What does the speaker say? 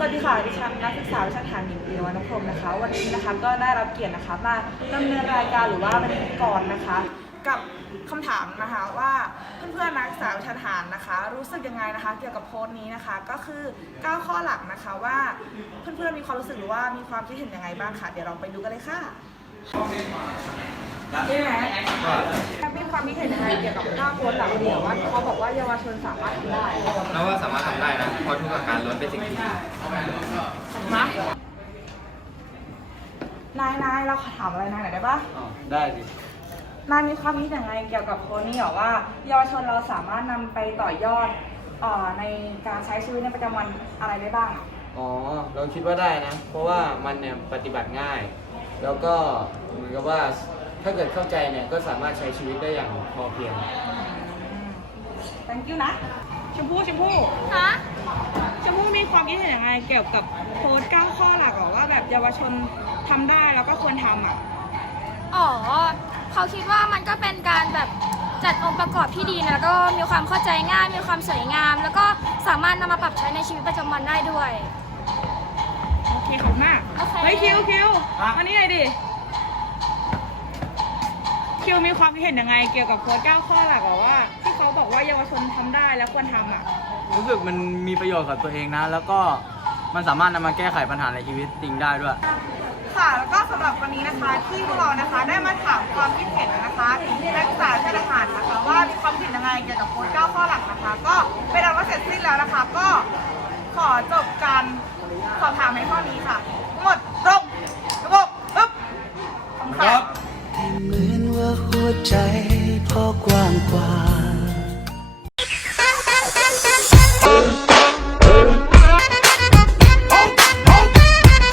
ค่ะ ดิฉันนักศึกษาวิชาฐานหญิงปียวัฒนพรหมนะคะ วันนี้นะคะก็ได้รับเกียรตินะคะมาดำเนินรายการหรือว่าเป็นพิธีกรนะคะ กับคำถามนะคะว่าเพื่อนๆนักศึกษาวิชาฐานนะคะ รู้สึกยังไงนะคะ เกี่ยวกับโพสต์นี้นะคะ ก็คือ 9 ข้อหลักนะคะว่าเพื่อนๆมีความรู้สึกหรือว่ามีความคิดเห็นยังไงบ้างค่ะ เดี๋ยวเราไปดูกันเลยค่ะใช่ไหมมี ความคิดเห็นยังไงเกี่ยวกับ9โพสต์หลักเดียวว่าเขาบอกว่าเยาวชนสามารถทำได้เราว่าสามารถทำได้นะเพราะทุกอาการล้วนเป็นสิ่งที่ดีนะนายนายเราขอถามอะไรนายหน่อยได้ปะได้ดินายมีความคิดยังไงเกี่ยวกับโพสต์นี้เหรอว่า เยาวชนเราสามารถนำไปต่อยอดเอ่อในการใช้ชีวิตในประจำวันอะไรได้บ้างอะอ๋อ เราคิดว่าได้นะ เพราะว่ามันเนี่ยปฏิบัติง่าย แล้วก็เหมือนกับว่า ถ้าเกิดเข้าใจเนี่ยก็สามารถใช้ชีวิตได้อย่างพอเพียง thank you นะ ชมพู่ ชมพู่ฮะชมพู่มีความคิดเห็นยังไงเกี่ยวกับโพสต์9ข้อหลักเหรอว่าแบบเยาวชนทำได้แล้วก็ควรทำอะ อ๋อ เขาคิดว่ามันก็เป็นการแบบจัดองค์ประกอบที่ดีนะแล้วก็มีความเข้าใจง่าย มีความสวยงาม แล้วก็สามารถนำมาปรับใช้ในชีวิตประจำวันได้ด้วย โอเคขอบคุณมาก โอเค เฮ้ยคิวคิวมานี่หน่อยดิคิว มีความคิดเห็นยังไงเกี่ยวกับโพสต์9ข้อหลักเหรอว่า ที่เขาบอกว่าเยาวชนทำได้แล้วควรทำอะรู้สึกมันมีประโยชน์กับตัวเองนะ แล้วก็มันสามารถนำมาแก้ไขปัญหาในชีวิตจริงได้ด้วย ค่ะแล้วก็สำหรับวันนี้นะคะที่พวกเรานะคะได้มาถามความคิดเห็นนะคะถึงที่นักศึกษาชาติทหารนะคะว่ามีความคิดเห็นยังไงเกี่ยวกับโค้ด9ข้อหลักนะคะ ก็เป็นอันว่าเสร็จสิ้นแล้วนะคะ ก็ขอจบการสอบถามในข้อนี้ค่ะทั้งหมดตรงระบบปึ๊บขอบคุณค่ะ ใจพอกว้างกว่า